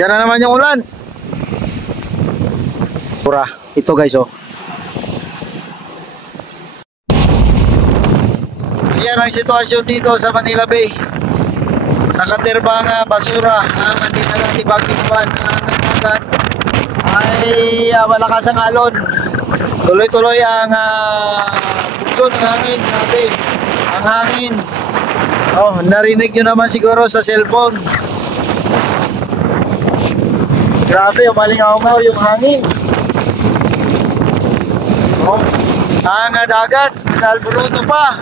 Yan na naman yung ulan. Pura. Ito guys, oh. Yan ang sitwasyon dito sa Manila Bay. Sa katerbang basura ang dinala ni Bagyong Juan ang dagat ay malakas ang alon. Tuloy-tuloy ang bugso ng hangin. Grabe ang hangin. Oh, narinig nyo naman siguro sa cellphone. Grabe, umalingaw-ngaw yung hangin. Oh, ang dagat, nalburuto pa.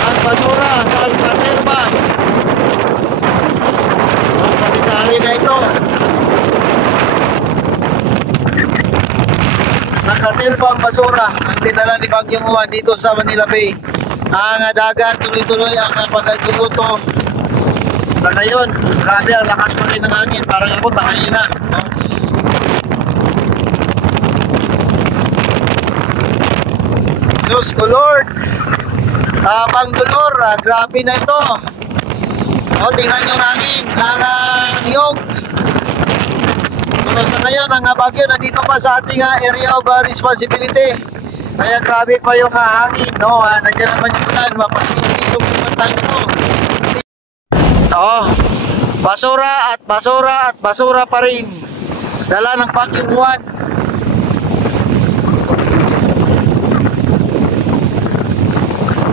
Ang basura sa katerba. Ang sari-sari na ito. Sa katerbang basura ang dinala ni Bagyong Juan dito sa Manila Bay. Ang dagat, tuloy-tuloy ang pagkaguguto. Sa ngayon, grabe ang lakas pa rin ng hangin. Parang ako takayin na. Oh. Diyos ko Lord, pangdolor, grabe na ito. O, tingnan yung hangin, ang niyog. So sa ngayon, ang bagyo nandito pa sa ating area of responsibility. Kaya grabe pa yung hangin, no? Nandiyan naman yung ulan, mapasilitong naman tayo ito. Oh, basura at basura at basura pa rin. Dala ng Bagyong Juan.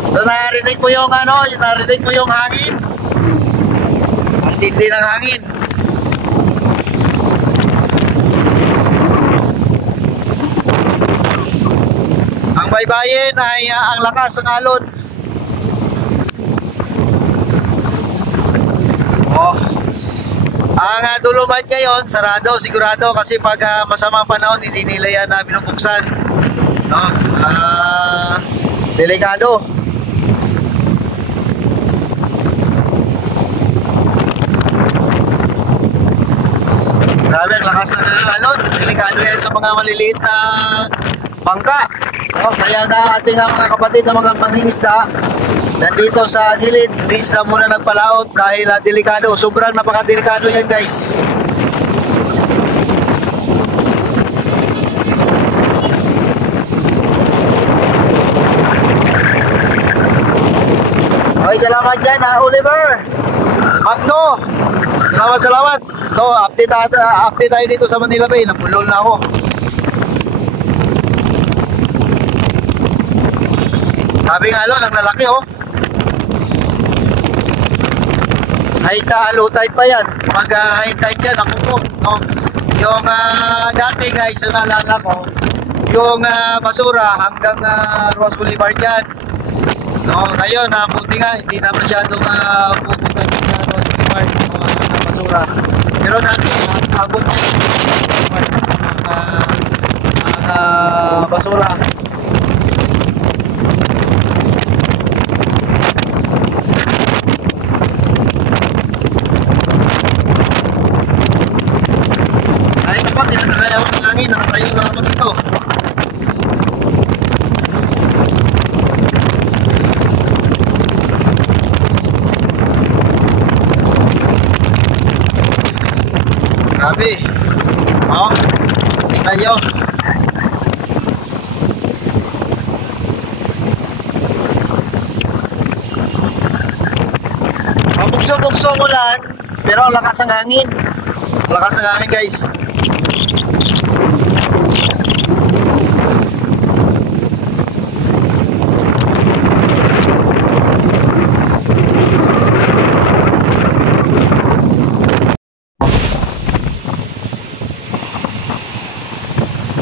So narinig mo yung narinig mo yung hangin. Ang tindi ng hangin. Ang baybayin ay ang lakas ng alon. Oh. Ang Dolomite ngayon sarado sigurado kasi pag masamang panahon hindi nila yan binubuksan. No? Delikado. Grabe ang lakas ng alon. Delikado yan sa mga maliliit na bangka. Oh, kaya na ating mga kapatid na mga manghingisda nandito sa gilid, hindi sila muna nagpalaot dahil delikado. Sobrang napakadelikado yan guys. Okay, salamat dyan Oliver Magno. Salamat. So, update tayo dito sa Manila Bay. Napulol na ako. Sabing alon, ang lalaki oh. High low tide pa yan. Pag high tide yan, ako po, no? Yung dati guys, naalala ko, yung basura hanggang Ross Boulevard yan. No, ngayon, buti nga, hindi na masyadong pupunta sa Ross Boulevard yung basura. Pero dati, abot yan ang basura. Tinatakayaw ng hangin, nakatayo na ako dito. Grabe. Oh, tingnan nyo. Bugso-bugso ulan, pero ang lakas ng hangin. Lakas ng hangin guys.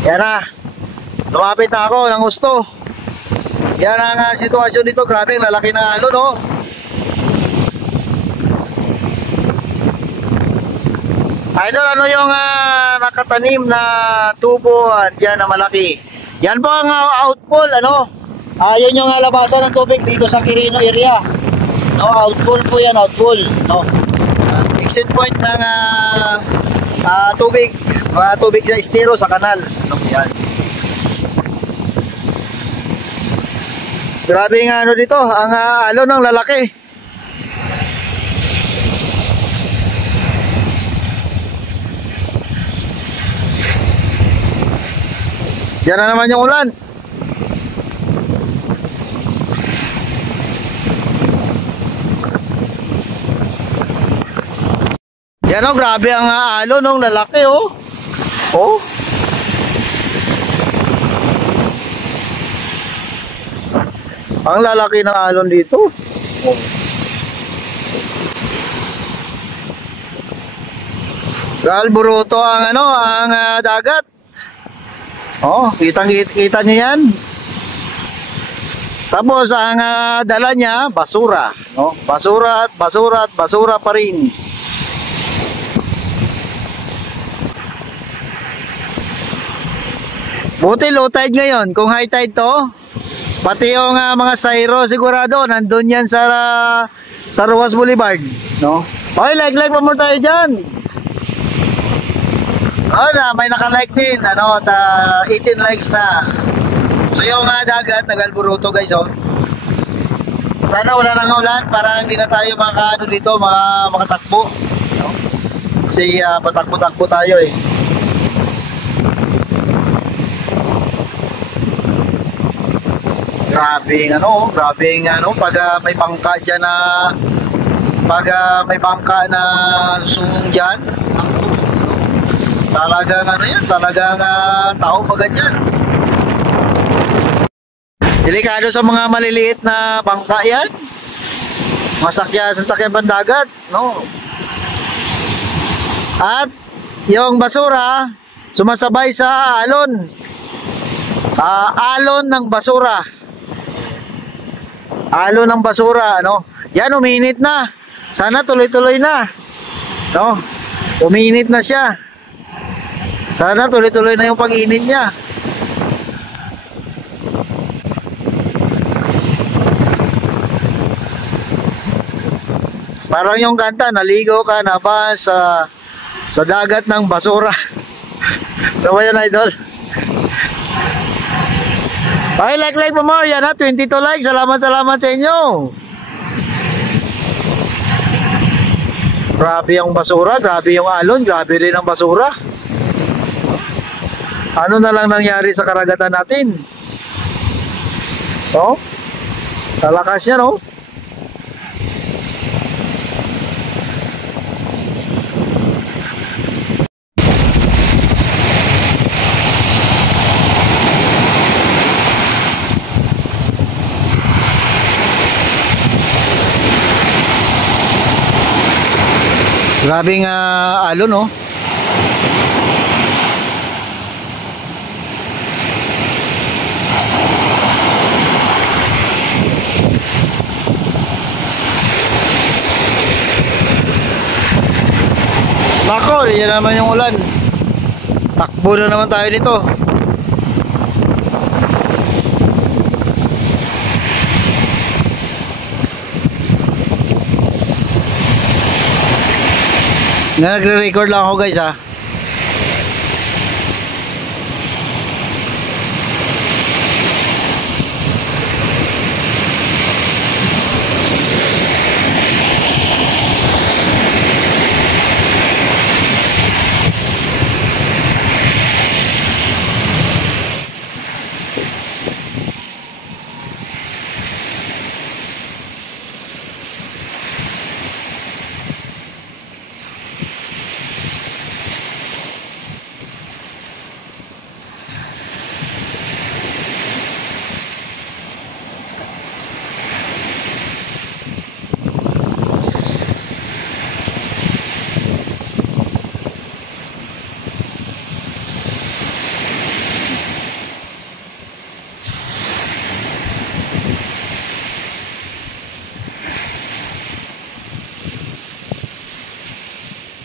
Yan na, lumapit na ako ng gusto. Yan ang sitwasyon dito. Grabe, ang lalaki ng alon, no? Idol, ano yung nakatanim na tubo yan na malaki? Yan po ang outfall, ano? Yan yung labasan ng tubig dito sa Quirino area. No, outfall po yan, outfall, no? Exit point ng tubig. Tubig sa estero sa kanal. Yan. Grabe nga ano dito, ang alon ng lalaki. Yan na naman yung ulan. Yan o, grabe ang alon, no? Lalaki oh. Oh. Ang lalaki ng alon dito. Oh. Galburuto ang ano, ang dagat. Oh, kita niyo 'yan. Tapos ang dala niya, basura, no? Basura at basura at basura pa rin. Buti low tide ngayon. Kung high tide to, pati yung mga Syro sigurado nandun yan sa Ruas Boulevard, no? Okay, like pa more tayo dyan. Oh, may naka-like din, ano, 18 likes na. So yung dagat, Nagalburuto guys, oh. Sana wala nang ulan para hindi na tayo ano dito, makatakbo, no? Kasi patakbo-takbo tayo eh. Grabing ano, pag may bangka diyan na sungong diyan, talagang ano yan, talagang tao pa ganyan. Delikado sa mga maliliit na bangka yan. Sasakyan pandagat, no? At yung basura sumasabay sa alon. Alon ng basura. Alon ng basura, ano? Yan, uminit na. Sana tuloy-tuloy na, no? Uminit na siya. Sana tuloy-tuloy na yung pag-init niya. Parang yung kanta, naligo ka na ba sa dagat ng basura? Ano ba yun, idol? Okay, like pa more. Yan 22 likes. Salamat sa inyo. Grabe yung basura, grabe yung alon, grabe rin ang basura. Ano na lang nangyari sa karagatan natin? Oh, talakas yan, oh. Grabing alon, oh. Nako, yan naman yung ulan. Takbo na naman tayo nito. Nagre-record lang ako guys, ha.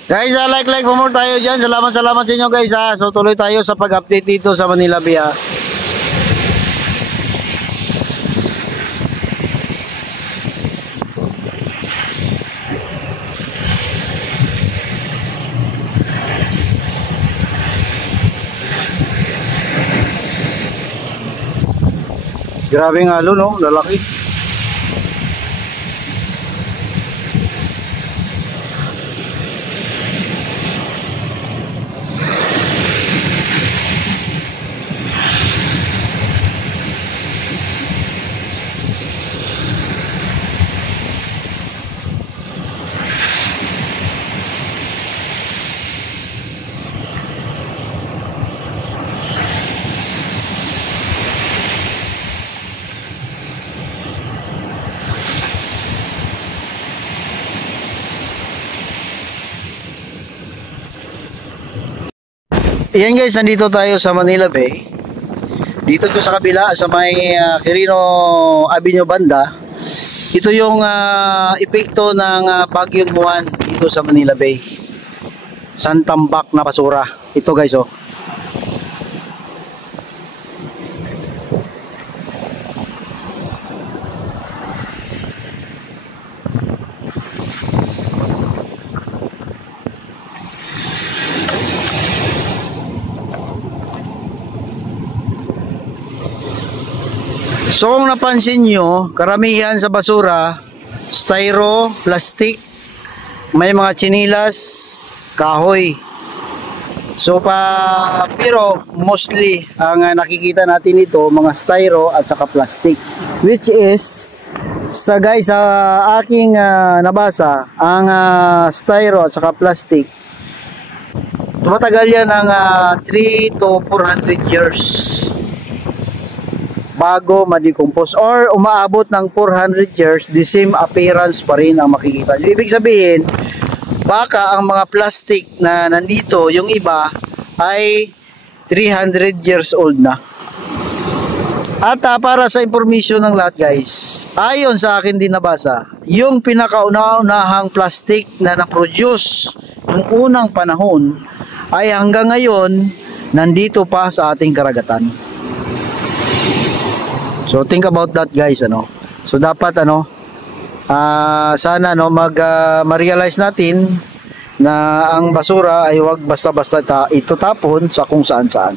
Guys, like po more tayo dyan. Salamat sa inyo guys, ha. So tuloy tayo sa pag-update dito sa Manila Bay, ha. Grabe nga alon, no? Lalaki. Ayan guys, nandito tayo sa Manila Bay. Dito to sa kabila, sa may Quirino Avenue banda. Ito yung epekto ng Bagyong Juan dito sa Manila Bay. Santambak na basura. Ito guys, oh. So kung napansin nyo, karamihan sa basura, styro, plastic, may mga chinilas, kahoy. So pero mostly ang nakikita natin ito, mga styro at saka plastic. Which is, sa guys, sa aking nabasa, ang styro at saka plastic, tumatagal yan ng 3 to 400 years bago ma-decompose, or umaabot ng 400 years, the same appearance pa rin ang makikita. Ibig sabihin, baka ang mga plastic na nandito, yung iba ay 300 years old na. At para sa information ng lahat guys, ayon sa akin din nabasa, yung pinakauna-unahang plastic na na-produce yung unang panahon ay hanggang ngayon nandito pa sa ating karagatan. So think about that guys, ano. So dapat sana ma-realize natin na ang basura ay wag basta-basta itatapon sa kung saan-saan.